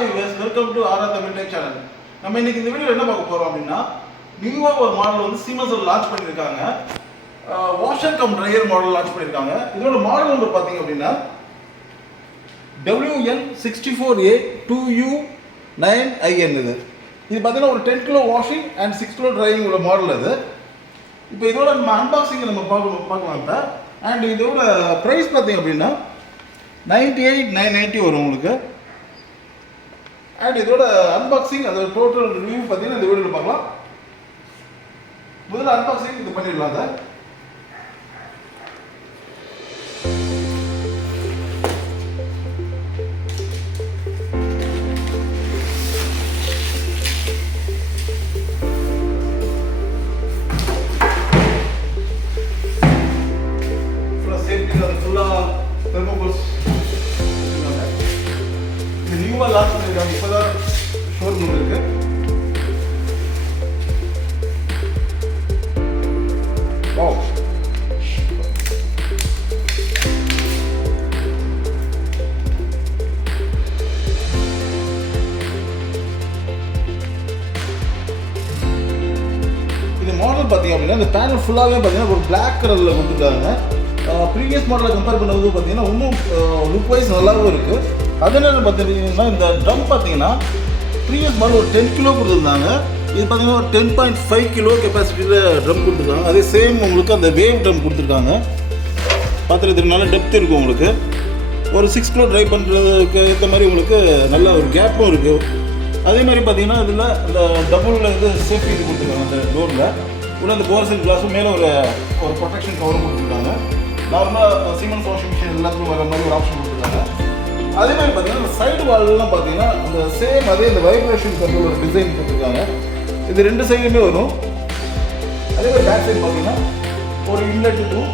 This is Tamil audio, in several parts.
ஹாய் வியூவர்ஸ், வெல்கம் டு ஆரா தமிழ் டெக் சேனல். நம்ம இன்னைக்கு இந்த வீடியோவில் என்ன பார்க்க போகிறோம் அப்படின்னா, நியூவாக ஒரு மாடல் வந்து சீமென்ஸில் லான்ச் பண்ணியிருக்காங்க. Washer come dryer model launch பண்ணியிருக்காங்க. இதோட மாடல் நம்பர் பார்த்தீங்க அப்படின்னா WN64A2U9IN. இது பார்த்தீங்கன்னா ஒரு 10 kilo washing and 6 kilo drying உள்ள மாடல் அது. இப்போ இதோட நம்ம அன்பாக்சிங் நம்ம பார்க்கலாம் இப்போ. அண்ட் இதோட ப்ரைஸ் பார்த்தீங்க அப்படின்னா 98,990 வரும் உங்களுக்கு. அண்ட் இதோட அன்பாக்சிங் அதோட டோட்டல் ரிவ்யூ பார்த்தீங்கன்னா இந்த வீடியோவில் பார்க்கலாம். முதல்ல அன்பாக்சிங் இது பண்ணிடலாம் சார். நியூவாக லான்ச் பண்ணியிருக்காங்க, இப்போ தான் ஷோரூம் இருக்கு. இது மாடல் பார்த்தீங்க அப்படின்னா இந்த பேனல் ஃபுல்லாகவே பார்த்தீங்கன்னா ஒரு பிளாக் கலரில் கொடுத்துருக்காங்க. ப்ரீவியஸ் மாடலை கம்பேர் பண்ணும்போது பார்த்தீங்கன்னா இன்னும் லுக் வைஸ் நல்லாவும் இருக்குது. அதனால பார்த்தீங்கன்னா இந்த ட்ரம் பார்த்தீங்கன்னா ப்ரீவியஸ் மாடல் ஒரு 10 கிலோ கொடுத்துருந்தாங்க. இது பார்த்தீங்கன்னா ஒரு 10.5 கிலோ கெப்பாசிட்டியில் ட்ரம் கொடுத்துருக்காங்க. அதே சேம் உங்களுக்கு அந்த வேவ் ட்ரம் கொடுத்துருக்காங்க. பார்த்துக்கிறதுக்கு நல்ல டெப்த் இருக்குது உங்களுக்கு. ஒரு 6 கிலோ ட்ரைவ் பண்ணுறதுக்கு ஏற்ற மாதிரி உங்களுக்கு நல்ல ஒரு கேப்பும் இருக்குது. அதே மாதிரி பார்த்தீங்கன்னா இதில் இந்த டபுளில் இது சேஃப்டி இது கொடுத்துருக்காங்க. அந்த டோரில் உள்ள அந்த போர்சல் கிளாஸும் மேலே ஒரு ப்ரொடெக்ஷன் கவரும் கொடுத்துருக்காங்க. நார்மலாக சீமென்ஸ் வாஷிங் மிஷின் எல்லாத்துக்கும் வர மாதிரி ஒரு ஆப்ஷன் கொடுத்துருக்காங்க. அதே மாதிரி பார்த்தீங்கன்னா சைடு வால்லாம் பார்த்தீங்கன்னா அந்த சேம் அதே இந்த வைப்ரேஷன் கண்ட்ரோல் ஒரு டிசைன் கொடுத்துருக்காங்க. இது ரெண்டு சைடுமே வரும். அதே மாதிரி பேக் சைடு பார்த்தீங்கன்னா ஒரு இன்லெட்டுக்கும்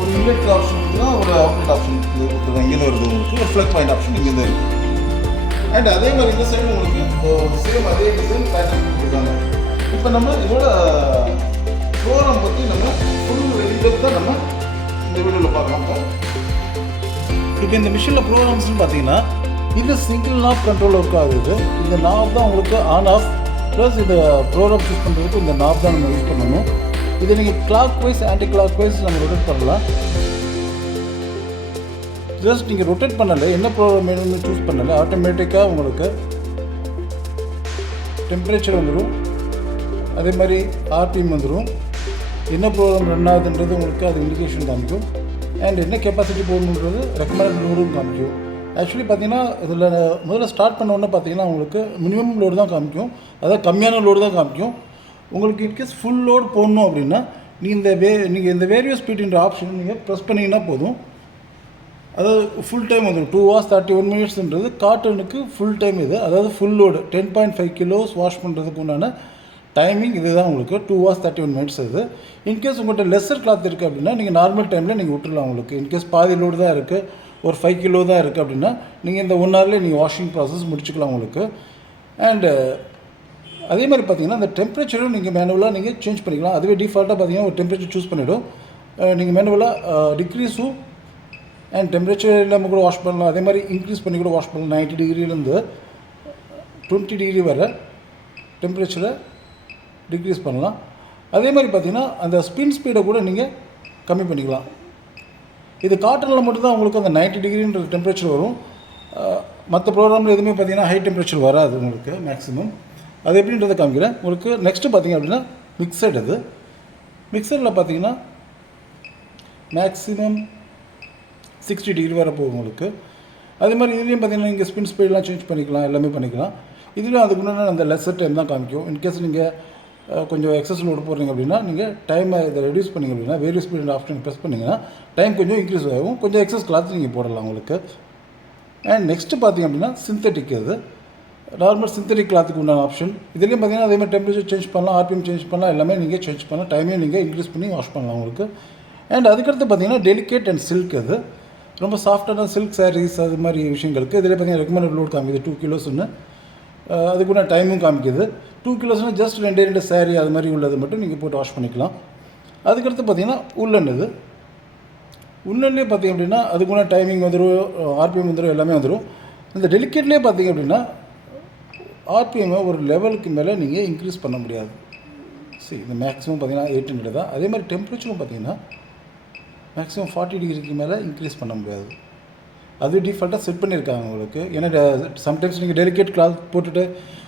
ஒரு இன்லெட் ஆப்ஷன் கொடுத்துருக்காங்க, ஒரு அவுட்லெட் ஆப்ஷன் இது கொடுத்துருக்காங்க. இங்கே வருது உங்களுக்கு ஒரு ஃப்ளக் பாயிண்ட் ஆப்ஷன் இங்கே இருக்குது. அண்ட் அதே மாதிரி இந்த சைடு உங்களுக்கு சேம் அதே டிசைன் பேட்டர்ன் கொடுத்துருக்காங்க. இப்போ நம்ம இதோட ப்ரோக்ராம் பற்றி நம்ம ஃபுல் தான் நம்ம இந்த வீடியோவில் பார்க்கலாம். இப்போ இந்த மிஷினில் ப்ரோக்ராம்ஸ்னு பார்த்தீங்கன்னா இது சிங்கிள் நாப் கண்ட்ரோல் ஒர்க் ஆகுது. இந்த நாப் தான் உங்களுக்கு ஆன் ஆஃப் ப்ளஸ் இந்த ப்ரோக்ராம் யூஸ் பண்ணுறதுக்கு இந்த நாப் தான் நம்ம யூஸ் பண்ணணும். இதை நீங்கள் clockwise anticlockwise நம்ம ரொட்டேட் பண்ணலாம். ஜஸ்ட் நீங்கள் ரொட்டேட் பண்ணலை, என்ன ப்ரோக்ராம் வேணும்னு சூஸ் பண்ணலை, ஆட்டோமேட்டிக்காக உங்களுக்கு டெம்பரேச்சர் வந்துடும். அதே மாதிரி ஆர்பிஎம் வந்துடும். என்ன ப்ரோக்ராம் ரன் ஆகுதுன்றது உங்களுக்கு அது இண்டிகேஷன் காமிக்கும். அண்ட் என்ன கெப்பாசிட்டி போடணுன்றது ரெக்கமெண்டட் லோடும் காமிக்கும். ஆக்சுவலி பார்த்தீங்கன்னா இதில் முதல்ல ஸ்டார்ட் பண்ண உடனே பார்த்தீங்கன்னா உங்களுக்கு மினிமம் லோடு தான் காமிக்கும், அதாவது கம்மியான லோடு தான் காமிக்கும். உங்களுக்கு இன்கேஸ் ஃபுல் லோடு போடணும் அப்படின்னா நீங்கள் இந்த வேரியஸ் ஸ்பீடுன்ற ஆப்ஷன் நீங்கள் ப்ரெஸ் பண்ணிங்கன்னா போதும். அதாவது ஃபுல் டைம் வந்துடும். 2 hours 31 minutesன்றது காட்டனுக்கு ஃபுல் டைம் இது. அதாவது ஃபுல் லோடு 10.5 கிலோஸ் வாஷ் பண்ணுறதுக்கு உண்டான டைமிங் இது தான் உங்களுக்கு 2 hours 31 minutes இது. இன்கேஸ் உங்கள்கிட்ட லெஸ்ஸர் கிளாத் இருக்குது அப்படின்னா நீங்கள் நார்மல் டைமில் நீங்கள் விட்டுடலாம். உங்களுக்கு இன்கேஸ் பாதி லோடு தான் இருக்குது, ஒரு 5 கிலோ தான் இருக்குது அப்படின்னா நீங்கள் இந்த 1 hourலேயே நீங்கள் வாஷிங் ப்ராசஸ் முடிச்சுக்கலாம் உங்களுக்கு. அண்டு அதே மாதிரி பார்த்தீங்கன்னா அந்த டெம்பரேச்சரும் நீங்கள் மேனுவலாக நீங்கள் சேஞ்ச் பண்ணிக்கலாம். அதுவே டிஃபால்ட்டாக பார்த்தீங்கன்னா ஒரு டெம்பரேச்சர் சூஸ் பண்ணிவிடும். நீங்கள் மேனுவலாக டிக்ரீஸும் அண்ட் டெம்பரேச்சர் இல்லாமல் கூட வாஷ் பண்ணலாம். அதே மாதிரி இன்க்ரீஸ் பண்ணி கூட வாஷ் பண்ணலாம். 90 டிகிரிலேருந்து 20 டிகிரி வரை டெம்பரேச்சரை டிக்ரீஸ் பண்ணலாம். அதே மாதிரி பார்த்திங்கன்னா அந்த ஸ்பின் ஸ்பீடை கூட நீங்கள் கம்மி பண்ணிக்கலாம். இது காட்டனில் மட்டும்தான் உங்களுக்கு அந்த 90 டிகிரின்ற டெம்பரேச்சர் வரும். மற்ற ப்ரோக்ராமில் எதுவுமே பார்த்திங்கன்னா ஹை டெம்பரேச்சர் வராது உங்களுக்கு மேக்ஸிமம். அது எப்படின்றத காமிக்கிறேன் உங்களுக்கு. நெக்ஸ்ட்டு பார்த்திங்க அப்படின்னா மிக்சட். அது மிக்சரில் பார்த்திங்கன்னா மேக்ஸிமம் 60 டிகிரி வரை போகும் உங்களுக்கு. அதே மாதிரி இதுலேயும் பார்த்திங்கன்னா நீங்கள் ஸ்பின் ஸ்பீடெலாம் சேஞ்ச் பண்ணிக்கலாம், எல்லாமே பண்ணிக்கலாம். இதுலேயும் அதுக்கு முன்னாடி அந்த லெஸ்ஸர் டைம் தான் காமிக்கும். இன்கேஸ் நீங்கள் கொஞ்சம் எக்ஸஸ் லோடு போடுறீங்க அப்படின்னா நீங்கள் டைமை இதை ரெடியூஸ் பண்ணிங்க அப்படின்னா வேரியஸ் ஸ்பீட் ஆப்ஷன் ப்ரெஸ் பண்ணிங்கன்னா டைம் கொஞ்சம் இன்க்ரீஸ் ஆகும். கொஞ்சம் எக்ஸஸ் கிளாத் நீங்கள் போடலாம் உங்களுக்கு. அண்ட் நெக்ஸ்ட்டு பார்த்திங்க அப்படின்னா சிந்தட்டிக். அது நார்மல் சிந்தட்டிக் கிளாத்துக்கு உண்டான ஆப்ஷன். இதுலேயும் பார்த்திங்கன்னா அதே மாதிரி டெம்பரேச்சர் சேஞ்ச் பண்ணலாம், ஆர்பிஎம் சேஞ்ச் பண்ணலாம், எல்லாமே நீங்கள் சேஞ்ச் பண்ணலாம். டைமையும் நீங்கள் இன்க்ரீஸ் பண்ணி வாஷ் பண்ணலாம் உங்களுக்கு. அண்ட் அதுக்கடுத்து பார்த்திங்கன்னா டெலிகேட் அண்ட் சில்க். அது ரொம்ப சாஃப்டான சில்க் சாரீஸ் அது மாதிரி விஷயங்களுக்கு இதில் பார்த்திங்கன்னா ரெக்கமெண்டட் லோட் காமிக்குது 2 கிலோஸ்ன்னு. அதுக்குள்ள டைமும் காமிக்குது. 2 கிலோஸ்னால் ஜஸ்ட் 2 சாரீ அது மாதிரி உள்ளது மட்டும் நீங்கள் போட்டு வாஷ் பண்ணிக்கலாம். அதுக்கடுத்து பார்த்திங்கன்னா உள்ளன். இது உள்ளன்லேயே பார்த்திங்க அப்படின்னா அதுக்குள்ள டைமிங் வந்துடும், ஆர்பிஎம் வந்துடும், எல்லாமே வந்துடும். இந்த டெலிகேட்லேயே பார்த்தீங்க அப்படின்னா ஆர்பிஎம்மை ஒரு லெவலுக்கு மேலே நீங்கள் இன்க்ரீஸ் பண்ண முடியாது. சரி, இந்த மேக்ஸிமம் பார்த்தீங்கன்னா 800 தான். அதே மாதிரி டெம்பரேச்சரும் பார்த்தீங்கன்னா மேக்ஸிமம் 40 டிகிரிக்கு மேலே இன்க்ரீஸ் பண்ண முடியாது. அது டிஃபால்ட்டாக செட் பண்ணியிருக்காங்க உங்களுக்கு. ஏன்னா சம்டைம்ஸ் நீங்கள் டெலிகேட் கிளாத் போட்டுட்டு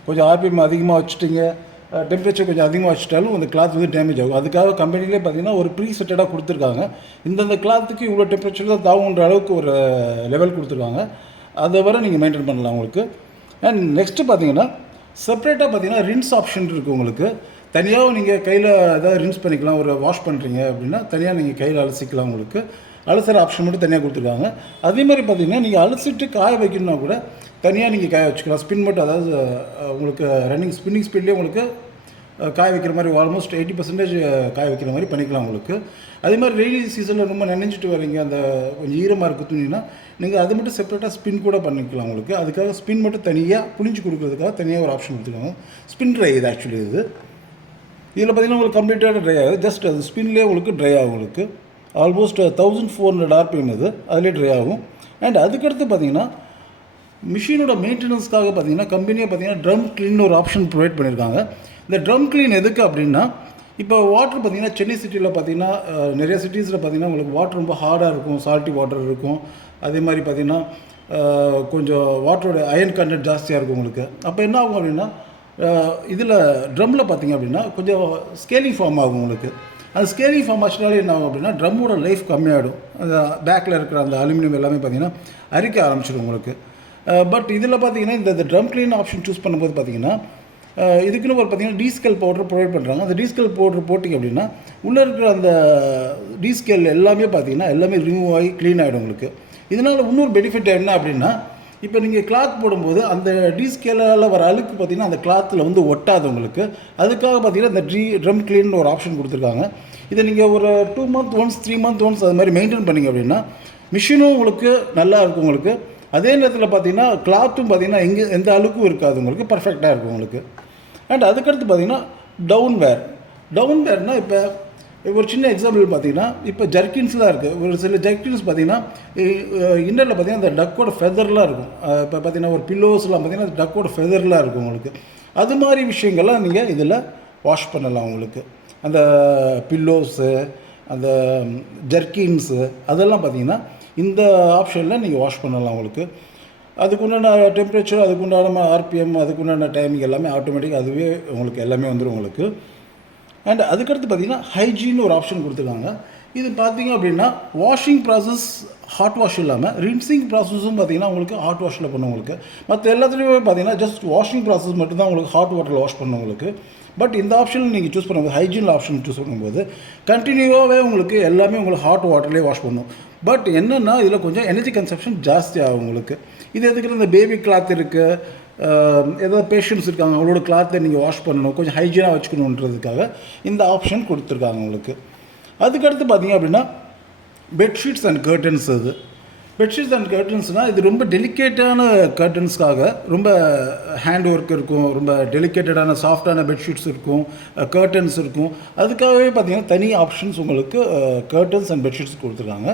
கொஞ்சம் ஆர்பிஎம் அதிகமாக வச்சுட்டிங்க, டெம்பரேச்சர் கொஞ்சம் அதிகமாக வச்சுட்டாலும் அந்த கிளாத் வந்து டேமேஜ் ஆகும். அதுக்காக கம்பெனிலே பார்த்தீங்கன்னா ஒரு ப்ரீ செட்டடாக கொடுத்துருக்காங்க. இந்தந்த கிளாத்துக்கு இவ்வளோ டெம்பரேச்சர் தான் தாகுன்ற அளவுக்கு ஒரு லெவல் கொடுத்துருக்காங்க. அதை வர நீங்கள் மெயின்டைன் பண்ணலாம் உங்களுக்கு. அண்ட் நெக்ஸ்ட்டு பார்த்தீங்கன்னா செப்பரேட்டாக பார்த்தீங்கன்னா ரின்ஸ் ஆப்ஷன் இருக்குது உங்களுக்கு. தனியாக நீங்கள் கையில் ஏதாவது ரின்ஸ் பண்ணிக்கலாம். ஒரு வாஷ் பண்ணுறீங்க அப்படின்னா தனியாக நீங்கள் கையில் அலசிக்கலாம். உங்களுக்கு அலசுகிற ஆப்ஷன் மட்டும் தனியாக கொடுத்துருக்காங்க. அதே மாதிரி பார்த்தீங்கன்னா நீங்கள் அலசிட்டு காய வைக்கணும்னா கூட தனியாக நீங்கள் காய வச்சுக்கலாம். ஸ்பின் மட்டும், அதாவது உங்களுக்கு ஸ்பின்னிங் ஸ்பீட்லேயே உங்களுக்கு காய வைக்கிற மாதிரி ஆல்மோஸ்ட் 80% காய வைக்கிற மாதிரி பண்ணிக்கலாம் உங்களுக்கு. அதே மாதிரி ரெய்னி சீசனில் ரொம்ப நனைஞ்சிட்டு வரீங்க, அந்த கொஞ்சம் ஈரமாக இருக்குது துணினா நீங்கள் அதை மட்டும் செப்பரேட்டாக ஸ்பின் கூட பண்ணிக்கலாம் உங்களுக்கு. அதுக்காக ஸ்பின் மட்டும் தனியாக புளிஞ்சு கொடுக்குறதுக்காக தனியாக ஒரு ஆப்ஷன் கொடுத்துருக்காங்க. ஸ்பின் ட்ரை இது ஆக்சுவலி இது. இதில் பார்த்தீங்கன்னா உங்களுக்கு கம்ப்ளீட்டாக ட்ரை ஆகுது. ஜஸ்ட் அது ஸ்பின்லேயே உங்களுக்கு ட்ரை ஆகும் உங்களுக்கு. ஆல்மோஸ்ட் 1400 RPM இது, அதிலே ட்ரை ஆகும். அண்ட் அதுக்கடுத்து பார்த்தீங்கன்னா மிஷினோட மெயின்டெனன்ஸ்க்காக பார்த்தீங்கன்னா கம்பெனியாக பார்த்தீங்கன்னா ட்ரம் க்ளீன் ஒரு ஆப்ஷன் ப்ரொவைட் பண்ணியிருக்காங்க. இந்த ட்ரம் க்ளீன் எதுக்கு அப்படின்னா, இப்போ வாட்டர் பார்த்தீங்கன்னா சென்னை சிட்டியில் பார்த்தீங்கன்னா நிறைய சிட்டிஸில் பார்த்தீங்கன்னா உங்களுக்கு வாட்டர் ரொம்ப ஹார்டாக இருக்கும், சால்ட்டி வாட்டர் இருக்கும். அதே மாதிரி பார்த்தீங்கன்னா கொஞ்சம் வாட்டரோட அயன் கண்டென்ட் ஜாஸ்தியாக இருக்கும் உங்களுக்கு. அப்போ என்ன ஆகும் அப்படின்னா இதில் ட்ரம்மில் பார்த்தீங்க அப்படின்னா கொஞ்சம் ஸ்கேலிங் ஃபார்ம் ஆகும் உங்களுக்கு. அந்த ஸ்கேலிங் ஃபார்ம் ஆச்சுனாலே என்ன ஆகும் அப்படின்னா ட்ரம்மோட லைஃப் கம்மியாகிடும். அந்த பேக்கில் இருக்கிற அந்த அலுமினியம் எல்லாமே பார்த்தீங்கன்னா அரிக்க ஆரம்பிச்சிடும் உங்களுக்கு. பட் இதில் பார்த்தீங்கன்னா இந்த ட்ரம் க்ளீன் ஆப்ஷன் சூஸ் பண்ணும்போது பார்த்தீங்கன்னா இதுக்குன்னு ஒரு பார்த்தீங்கன்னா டீஸ்கேல் பவுடர் ப்ரொவைட் பண்ணுறாங்க. அந்த டீஸ்கேல் பவுடர் போட்டிங்க அப்படின்னா உள்ளே இருக்கிற அந்த டீஸ்கேல் எல்லாமே பார்த்தீங்கன்னா எல்லாமே ரிமூவ் ஆகி க்ளீன் ஆகிடும் உங்களுக்கு. இதனால் இன்னொரு பெனிஃபிட் என்ன அப்படின்னா, இப்போ நீங்கள் கிளாத் போடும்போது அந்த டீஸ்கேலால் வர அழுக்கு பார்த்தீங்கன்னா அந்த கிளாத்தில் வந்து ஒட்டாது உங்களுக்கு. அதுக்காக பார்த்தீங்கன்னா இந்த ட்ரம் க்ளீன் ஒரு ஆப்ஷன் கொடுத்துருக்காங்க. இதை நீங்கள் ஒரு 2 month ஒன்ஸ் 3 month ஒன்ஸ் அது மாதிரி மெயின்டைன் பண்ணிங்க அப்படின்னா மிஷினும் உங்களுக்கு நல்லா இருக்கும் உங்களுக்கு. அதே நேரத்தில் பார்த்தீங்கன்னா கிளாத்தும் பார்த்தீங்கன்னா எந்த அழுக்கும் இருக்காது உங்களுக்கு, பர்ஃபெக்டாக இருக்கும் உங்களுக்கு. அண்ட் அதுக்கடுத்து பார்த்தீங்கன்னா டவுன் வேர்னால் இப்போ ஒரு சின்ன எக்ஸாம்பிள் பார்த்தீங்கன்னா இப்போ ஜர்க்கின்ஸ்லாம் இருக்குது. ஒரு சில ஜர்க்கின்ஸ் பார்த்தீங்கன்னா இன்னரில் பார்த்தீங்கன்னா அந்த டக்கோட ஃபெதர்லாம் இருக்கும். இப்போ பார்த்தீங்கன்னா ஒரு பில்லோஸ்லாம் பார்த்தீங்கன்னா டக்கோட ஃபெதர்லாம் இருக்கும் உங்களுக்கு. அது மாதிரி விஷயங்கள்லாம் நீங்கள் இதில் வாஷ் பண்ணலாம் உங்களுக்கு. அந்த பில்லோஸு, அந்த ஜர்க்கின்ஸு அதெல்லாம் பார்த்தீங்கன்னா இந்த ஆப்ஷனில் நீங்கள் வாஷ் பண்ணலாம் உங்களுக்கு. அதுக்குண்டான டெம்பரேச்சர், அதுக்குண்டான ஆர்பிஎம், அதுக்குண்டான டைமிங் எல்லாமே ஆட்டோமேட்டிக்காக அதுவே உங்களுக்கு எல்லாமே வந்துடும் உங்களுக்கு. அண்ட் அதுக்கடுத்து பார்த்தீங்கன்னா ஹைஜீன் ஒரு ஆப்ஷன் கொடுத்துருக்காங்க. இது பார்த்தீங்க அப்படின்னா வாஷிங் ப்ராசஸ் ஹாட் வாஷ் இல்லாமல் ரின்சிங் ப்ராசஸும் பார்த்தீங்கன்னா உங்களுக்கு ஹாட் வாஷில் பண்ணும் உங்களுக்கு. மற்ற எல்லாத்துலேயுமே பார்த்தீங்கன்னா ஜஸ்ட் வாஷிங் ப்ராசஸ் மட்டும்தான் உங்களுக்கு ஹாட் வாட்டரில் வாஷ் பண்ணும் உங்களுக்கு. பட் இந்த ஆப்ஷனில் நீங்கள் சூஸ் பண்ணும்போது ஹைஜீன் ஆப்ஷன் சூஸ் பண்ணும்போது கண்டினியூவாகவே உங்களுக்கு எல்லாமே உங்களுக்கு ஹாட் வாட்டர்லேயே வாஷ் பண்ணும். பட் என்னென்னா இதில் கொஞ்சம் எனர்ஜி கன்சப்ஷன் ஜாஸ்தி ஆகும் உங்களுக்கு. இது எதுக்குன்னு இந்த பேபி கிளாத் இருக்குது, ஏதாவது பேஷண்ட்ஸ் இருக்காங்க, அவங்களோட கிளாத்தை நீங்கள் வாஷ் பண்ணணும், கொஞ்சம் ஹைஜீனாக வச்சுக்கணுன்றதுக்காக இந்த ஆப்ஷன் கொடுத்துருக்காங்க உங்களுக்கு. அதுக்கடுத்து பார்த்தீங்க அப்படின்னா பெட்ஷீட்ஸ் அண்ட் கர்டன்ஸ். இது பெட்ஷீட்ஸ் அண்ட் கர்டன்ஸ்னால் இது ரொம்ப டெலிகேட்டான கர்டன்ஸ்க்காக ரொம்ப ஹேண்ட் ஒர்க் இருக்கும், ரொம்ப டெலிகேட்டடான சாஃப்டான பெட்ஷீட்ஸ் இருக்கும், கர்டன்ஸ் இருக்கும். அதுக்காகவே பார்த்தீங்கன்னா தனி ஆப்ஷன்ஸ் உங்களுக்கு கர்டன்ஸ் அண்ட் பெட்ஷீட்ஸ் கொடுத்துருக்காங்க.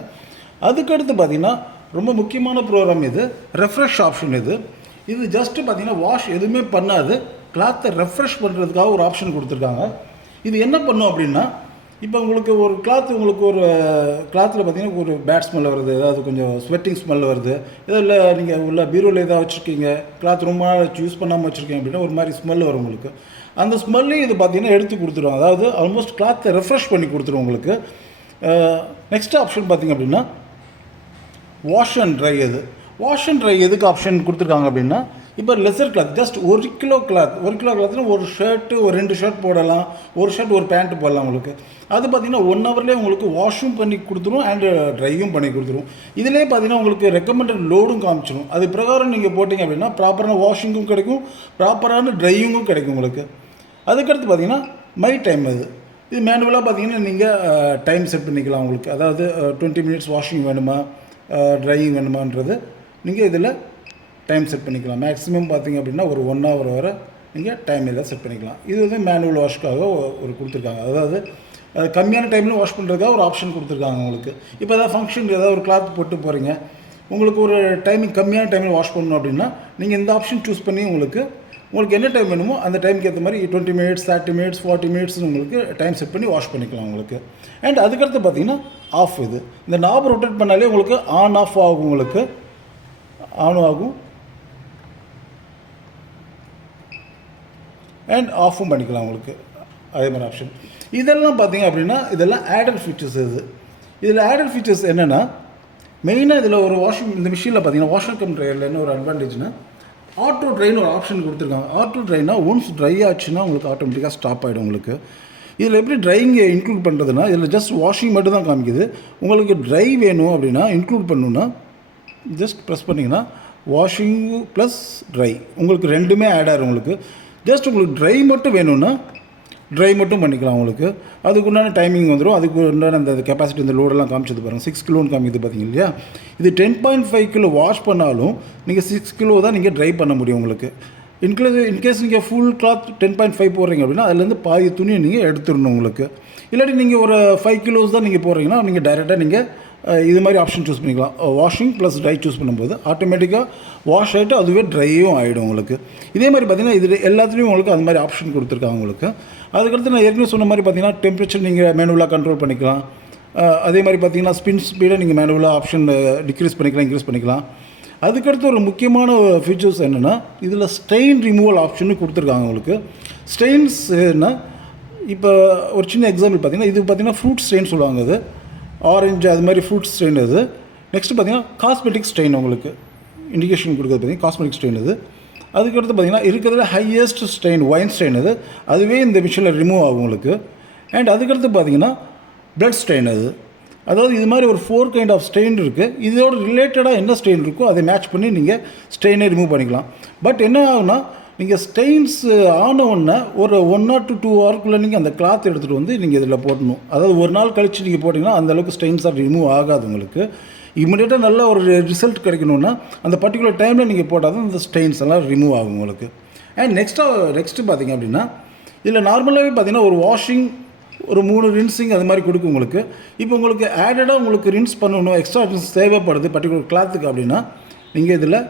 அதுக்கடுத்து பார்த்தீங்கன்னா ரொம்ப முக்கியமான ப்ரோக்ராம் இது ரெஃப்ரெஷ் ஆப்ஷன். இது ஜஸ்ட்டு பார்த்தீங்கன்னா வாஷ் எதுவுமே பண்ணாது, கிளாத்தை ரெஃப்ரெஷ் பண்ணுறதுக்காக ஒரு ஆப்ஷன் கொடுத்துருக்காங்க. இது என்ன பண்ணும் அப்படின்னா, இப்போ உங்களுக்கு ஒரு கிளாத், உங்களுக்கு ஒரு கிளாத்தில் பார்த்தீங்கன்னா ஒரு பேட் ஸ்மெல் வருது, ஏதாவது கொஞ்சம் ஸ்வெட்டிங் ஸ்மெல் வருது, ஏதோ இல்லை நீங்கள் உள்ள பீரோவில் ஏதாவது வச்சுருக்கீங்க, கிளாத் ரொம்ப நாள் யூஸ் பண்ணாமல் வச்சுருக்கீங்க அப்படின்னா ஒரு மாதிரி ஸ்மெல் வரும் உங்களுக்கு. அந்த ஸ்மெல்லையும் இது பார்த்தீங்கன்னா எடுத்து கொடுத்துரும், அதாவது ஆல்மோஸ்ட் கிளாத்தை ரெஃப்ரெஷ் பண்ணி கொடுத்துரும் உங்களுக்கு. நெக்ஸ்ட் ஆப்ஷன் பார்த்திங்க அப்படின்னா wash and try. Wash and try எதுக்கு ஆப்ஷன் கொடுத்துருக்காங்க அப்படின்னா, இப்போ லெசர் கிளாத் ஜஸ்ட் 1 கிலோ கிளாத்னா ஒரு ஷர்ட்டு, ஒரு 2 ஷர்ட் போடலாம், ஒரு ஷர்ட் ஒரு பேண்ட்டு போடலாம் உங்களுக்கு. அது பார்த்திங்கன்னா 1 ஹவர்லேயே உங்களுக்கு வாஷும் பண்ணி கொடுத்துரும் அண்டு ட்ரையும் பண்ணி கொடுத்துரும். இதிலே பார்த்தீங்கன்னா உங்களுக்கு ரெக்கமெண்டட் லோடும் காமிச்சிடும். அது பிரகாரம் நீங்கள் போட்டிங்க அப்படின்னா ப்ராப்பரான வாஷிங்கும் கிடைக்கும், ப்ராப்பரான ட்ரையிங்கும் கிடைக்கும் உங்களுக்கு. அதுக்கடுத்து பார்த்தீங்கன்னா மை டைம். இது மேனுவலாக பார்த்தீங்கன்னா நீங்கள் டைம் செட் பண்ணிக்கலாம் உங்களுக்கு. அதாவது 20 minutes வாஷிங் வேணுமா, ட்ரையிங் வேணுமான்றது நீங்கள் இதில் டைம் செட் பண்ணிக்கலாம். மேக்ஸிமம் பார்த்திங்க அப்படின்னா ஒரு 1 hour வரை நீங்கள் டைம் எல்லாம் செட் பண்ணிக்கலாம். இது வந்து மேனுவல் வாஷ்க்காக ஒரு கொடுத்துருக்காங்க. அதாவது கம்மியான டைமில் வாஷ் பண்ணுறதுக்காக ஒரு ஆப்ஷன் கொடுத்துருக்காங்க உங்களுக்கு. இப்போ ஏதாவது ஃபங்க்ஷன் ஏதாவது ஒரு கிளாத் போட்டு போகிறீங்க, உங்களுக்கு ஒரு டைமிங் கம்மியான டைமில் வாஷ் பண்ணணும் அப்படின்னா நீங்கள் இந்த ஆப்ஷன் சூஸ் பண்ணி உங்களுக்கு என்ன டைம் வேணுமோ அந்த டைமுக்கு ஏற்ற மாதிரி 20 minutes 30 minutes 40 minutes உங்களுக்கு டைம் செட் பண்ணி வாஷ் பண்ணிக்கலாம் உங்களுக்கு. அண்ட் அதுக்கடுத்து பார்த்தீங்கன்னா ஆஃப். இந்த நாப் ரொட்டேட் பண்ணாலே உங்களுக்கு ஆன் ஆஃப் ஆகும், உங்களுக்கு ஆனும் ஆகும் அண்ட் ஆஃபும் பண்ணிக்கலாம் உங்களுக்கு. அதே மாதிரி ஆப்ஷன் இதெல்லாம் பார்த்தீங்க அப்படின்னா இதெல்லாம் ஆடட் ஃபீச்சர்ஸ். இதில் ஆடட் ஃபீச்சர்ஸ் என்னென்னா மெயினாக இதில் ஒரு இந்த மிஷினில் பார்த்தீங்கன்னா வாஷர் கம் ட்ரையரில் என்ன ஒரு அட்வான்டேஜ்னா ஆட்டோ ட்ரைன்னு ஒரு ஆப்ஷன் கொடுத்துருக்காங்க. ஆட்டோ ட்ரைனா ஒன்ஸ் ட்ரை ஆச்சுன்னா உங்களுக்கு ஆட்டோமேட்டிக்காக ஸ்டாப் ஆகிடும் உங்களுக்கு. இதில் எப்படி ட்ரையிங்கை இன்க்ளூட் பண்ணுறதுனா இதில் ஜஸ்ட் வாஷிங் மட்டும் தான் காமிக்குது. உங்களுக்கு ட்ரை வேணும் அப்படின்னா இன்க்ளூட் பண்ணணுன்னா ஜஸ்ட் ப்ரெஸ் பண்ணிங்கன்னா வாஷிங் ப்ளஸ் ட்ரை உங்களுக்கு ரெண்டுமே ஆட் ஆகிடும் உங்களுக்கு. ஜஸ்ட் உங்களுக்கு ட்ரை மட்டும் வேணும்னா ட்ரை மட்டும் பண்ணிக்கலாம் உங்களுக்கு. அதுக்கு உண்டான டைமிங் வந்துடும். அதுக்கு உண்டான அந்த கெப்பாசிட்டி இந்த லோடெல்லாம் காமிச்சது பாருங்கள். 6 கிலோன்னு காமிக்குது பார்த்தீங்க இல்லையா. இது 10.5 கிலோ வாஷ் பண்ணாலும் நீங்கள் 6 கிலோ தான் நீங்கள் ட்ரை பண்ண முடியும் உங்களுக்கு. இன்கேஸ் நீங்கள் ஃபுல் கிளாத் 10.5 போடுறீங்க அப்படின்னா அதுலேருந்து பாதி துணியை நீங்கள் எடுத்துடணும் உங்களுக்கு. இல்லாட்டி நீங்கள் ஒரு 5 கிலோஸ் தான் நீங்கள் போடுறீங்கன்னா நீங்கள் டைரெக்டாக நீங்கள் இது மாதிரி ஆப்ஷன் சூஸ் பண்ணிக்கலாம். வாஷிங் ப்ளஸ் ட்ரை சூஸ் பண்ணும்போது ஆட்டோமேட்டிக்காக வாஷ் ஆகிட்டு அதுவே ட்ரையும் ஆகிடும் உங்களுக்கு. இதே மாதிரி பார்த்திங்கன்னா இது எல்லாத்துலேயும் உங்களுக்கு அது மாதிரி ஆப்ஷன் கொடுத்துருக்காங்க உங்களுக்கு. அதுக்கடுத்து நான் ஏற்கனவே சொன்ன மாதிரி பார்த்திங்கன்னா டெம்பரேச்சர் நீங்கள் மேனுவலாக கண்ட்ரோல் பண்ணிக்கலாம். அதே மாதிரி பார்த்திங்கன்னா ஸ்பின் ஸ்பீடை நீங்கள் மேனுவலாக ஆப்ஷன் டிக்ரீஸ் பண்ணிக்கலாம், இன்க்ரீஸ் பண்ணிக்கலாம். அதுக்கடுத்து ஒரு முக்கியமான ஃபீச்சர்ஸ் என்னென்னா இதில் ஸ்டெயின் ரிமூவல் ஆப்ஷன் கொடுத்துருக்காங்க உங்களுக்கு. ஸ்டெயின்ஸ்னா இப்போ ஒரு சின்ன எக்ஸாம்பிள் பார்த்திங்கன்னா இது பார்த்திங்கன்னா ஃப்ரூட் ஸ்டெயின் சொல்லுவாங்க. அது ஆரஞ்சு அது மாதிரி ஃப்ரூட் ஸ்டெயின். அது நெக்ஸ்ட்டு பார்த்திங்கன்னா காஸ்மெட்டிக் ஸ்டெயின் உங்களுக்கு இண்டிகேஷன் கொடுக்குறது பார்த்திங்கன்னா காஸ்மெட்டிக் ஸ்டெயின். அது அதுக்கடுத்து பார்த்திங்கன்னா இருக்கிறதுல ஹையஸ்ட் ஸ்டெயின் ஒயின் ஸ்டெயின். அதுவே இந்த மிஷினில் ரிமூவ் ஆகும் உங்களுக்கு. அண்ட் அதுக்கடுத்து பார்த்திங்கன்னா பிளட் ஸ்டெயின். அதாவது இது மாதிரி ஒரு 4 கைண்ட் ஆஃப் ஸ்டெயின் இருக்குது. இதோட ரிலேட்டடாக என்ன ஸ்டெயின் இருக்கோ அதை மேட்ச் பண்ணி நீங்கள் ஸ்டெயினை ரிமூவ் பண்ணிக்கலாம். பட் என்ன ஆகுனா நீங்கள் ஸ்டெயின்ஸ் ஆன உடனே ஒரு 1 or 2 ஹவருக்குள்ளே நீங்கள் அந்த கிளாத் எடுத்துகிட்டு வந்து நீங்கள் இதில் போடணும். அதாவது ஒரு நாள் கழித்து நீங்கள் போட்டிங்கன்னா அந்தளவுக்கு ஸ்டெயின்ஸாக ரிமூவ் ஆகாது உங்களுக்கு. இம்மிடியேட்டாக நல்ல ஒரு ரிசல்ட் கிடைக்கணுன்னா அந்த பர்டிகுலர் டைமில் நீங்கள் போட்டால் தான் இந்த ஸ்டெயின்ஸ் எல்லாம் ரிமூவ் ஆகும் உங்களுக்கு. அண்ட் நெக்ஸ்ட்டு பார்த்திங்க அப்படின்னா இதில் நார்மலாகவே பார்த்திங்கன்னா ஒரு வாஷிங் ஒரு 3 ரின்ஸிங் அது மாதிரி கொடுக்கும் உங்களுக்கு. இப்போ உங்களுக்கு ஆடடாக உங்களுக்கு ரின்ஸ் பண்ணணும், எக்ஸ்ட்ரா ரின்ஸ் தேவைப்படுது பர்டிகுலர் கிளாத்துக்கு அப்படின்னா நீங்கள் இதில்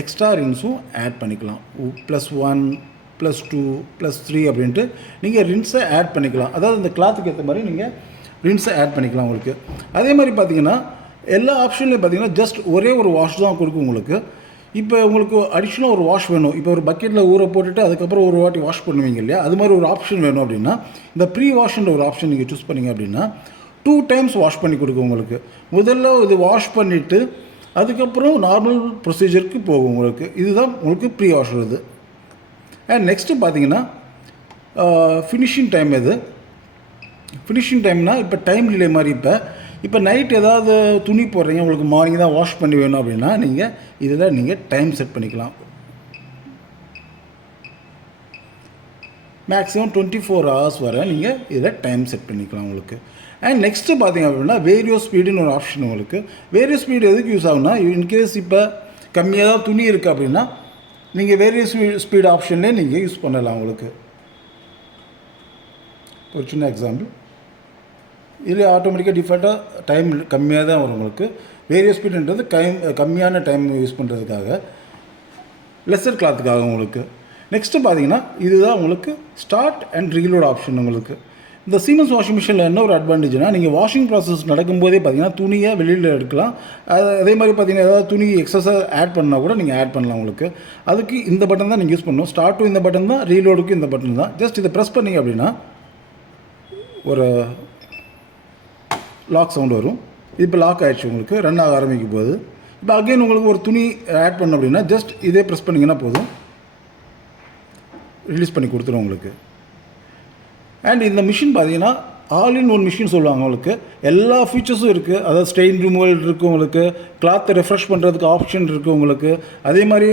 எக்ஸ்ட்ரா ரின்ஸும் ஆட் பண்ணிக்கலாம். +1 +2 +3 அப்படின்ட்டு நீங்கள் ரின்ஸை ஆட் பண்ணிக்கலாம். அதாவது இந்த கிளாத்துக்கு ஏற்ற மாதிரி நீங்கள் ரின்ஸை ஆட் பண்ணிக்கலாம் உங்களுக்கு. அதே மாதிரி பார்த்திங்கன்னா எல்லா ஆப்ஷன்லையும் பார்த்திங்கன்னா ஜஸ்ட் ஒரே ஒரு வாஷ் தான் கொடுக்கும் உங்களுக்கு. இப்போ உங்களுக்கு அடிஷ்னலாக ஒரு வாஷ் வேணும், இப்போ ஒரு பக்கெட்டில் ஊற போட்டுட்டு அதுக்கப்புறம் ஒரு வாட்டி வாஷ் பண்ணுவீங்க இல்லையா, அது மாதிரி ஒரு ஆப்ஷன் வேணும் அப்படின்னா இந்த ப்ரீ வாஷ்ன்ற ஒரு ஆப்ஷன் நீங்கள் சூஸ் பண்ணிங்க அப்படின்னா 2 times வாஷ் பண்ணி கொடுக்கும் உங்களுக்கு. முதல்ல இது வாஷ் பண்ணிவிட்டு அதுக்கப்புறம் நார்மல் ப்ரொசீஜருக்கு போகும் உங்களுக்கு. இதுதான் உங்களுக்கு ப்ரீ வாஷ் வருது. அண்ட் நெக்ஸ்ட்டு பார்த்தீங்கன்னா ஃபினிஷிங் டைம். ஃபினிஷிங் டைம்னால் இப்போ டைம் டிலே மாதிரி இப்போ நைட் ஏதாவது துணி போடுறீங்க, உங்களுக்கு மார்னிங் தான் வாஷ் பண்ணி வேணும் அப்படின்னா நீங்கள் இதில் நீங்கள் டைம் செட் பண்ணிக்கலாம். மேக்ஸிமம் 24 hours வரை நீங்கள் இதில் டைம் செட் பண்ணிக்கலாம் உங்களுக்கு. அண்ட் நெக்ஸ்ட்டு பார்த்தீங்க அப்படின்னா வேரியோ ஸ்பீடுன்னு ஒரு ஆப்ஷன் உங்களுக்கு. வேரியோ ஸ்பீடு எதுக்கு யூஸ் ஆகுனா இன்கேஸ் இப்போ கம்மியாக தான் துணி இருக்குது அப்படின்னா நீங்கள் வேரியோ ஸ்பீடு ஆப்ஷன்லேயே நீங்கள் யூஸ் பண்ணலாம் உங்களுக்கு. ஒரு சின்ன எக்ஸாம்பிள் இதில் ஆட்டோமேட்டிக்காக டிஃபால்ட்டாக டைம் கம்மியாக தான் வரும் உங்களுக்கு. வேரியோ ஸ்பீடுன்றது கம்மியான டைம் யூஸ் பண்ணுறதுக்காக, லெஸர் கிளாத்துக்காக உங்களுக்கு. நெக்ஸ்ட்டு பார்த்தீங்கன்னா இதுதான் உங்களுக்கு ஸ்டார்ட் அண்ட் ரீலோட் ஆப்ஷன் உங்களுக்கு. இந்த சீமென்ஸ் வாஷிங் மிஷினில் என்ன ஒரு அட்வான்டேஜ்னா நீங்கள் வாஷிங் ப்ராசஸ் நடக்கும்போதே பார்த்தீங்கன்னா துணியை வெளியில் எடுக்கலாம். அதே மாதிரி பார்த்தீங்கன்னா ஏதாவது துணி எக்ஸஸாக ஆட் பண்ணால் கூட நீங்கள் ஆட் பண்ணலாம் உங்களுக்கு. அதுக்கு இந்த பட்டன் தான் நீங்கள் யூஸ் பண்ணணும். ஸ்டார்ட்டும் இந்த பட்டன் தான், ரீலோடுக்கும் இந்த பட்டன் தான். ஜஸ்ட் இதை ப்ரெஸ் பண்ணிங்க அப்படின்னா ஒரு லாக் சவுண்டு வரும். இது இப்போ லாக் ஆகிடுச்சு உங்களுக்கு, ரன் ஆக ஆரம்பிக்கும் போது. இப்போ அகெயின் உங்களுக்கு ஒரு துணி ஆட் பண்ண அப்படின்னா ஜஸ்ட் இதே ப்ரெஸ் பண்ணிங்கன்னா போதும், ரிலீஸ் பண்ணி கொடுத்துரும் உங்களுக்கு. அண்ட் இந்த மிஷின் பார்த்தீங்கன்னா ஆல் இன் ஒன் மிஷின் சொல்லுவாங்க உங்களுக்கு. எல்லா ஃபீச்சர்ஸும் இருக்குது. அதாவது ஸ்டெயின் ரிமூவல் இருக்குது உங்களுக்கு, கிளாத்தை ரெஃப்ரெஷ் பண்ணுறதுக்கு ஆப்ஷன் இருக்குது உங்களுக்கு. அதே மாதிரி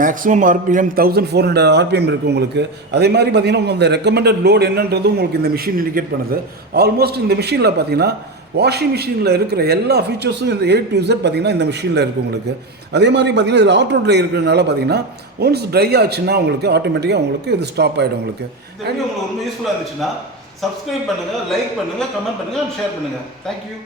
மேக்ஸிமம் RPM 1400 RPM இருக்குது உங்களுக்கு. அதே மாதிரி பார்த்தீங்கன்னா இந்த ரெக்கமெண்டட் லோடு என்னன்றது உங்களுக்கு இந்த மிஷின் இண்டிகேட் பண்ணுது. ஆல்மோஸ்ட் இந்த மிஷினில் பார்த்தீங்கன்னா வாஷிங் மிஷினில் இருக்கிற எல்லா ஃபீச்சர்ஸும் இந்த A to Z பார்த்தீங்கன்னா இந்த மிஷினில் இருக்குது உங்களுக்கு. அதே மாதிரி பார்த்தீங்கன்னா இதில் ஆட்டோ ட்ரை இருக்கிறதுனால பார்த்தீங்கன்னா ஒன்ஸ் ட்ரை ஆச்சுன்னா உங்களுக்கு ஆட்டோமேட்டிக்காக உங்களுக்கு இது ஸ்டாப் ஆகிடும் உங்களுக்கு. உங்களுக்கு ரொம்ப யூஸ்ஃபுல்லாக இருந்துச்சுன்னா சப்ஸ்கிரைப் பண்ணுங்கள், லைக் பண்ணுங்கள், கமெண்ட் பண்ணுங்கள், ஷேர் பண்ணுங்கள். தேங்க்யூ.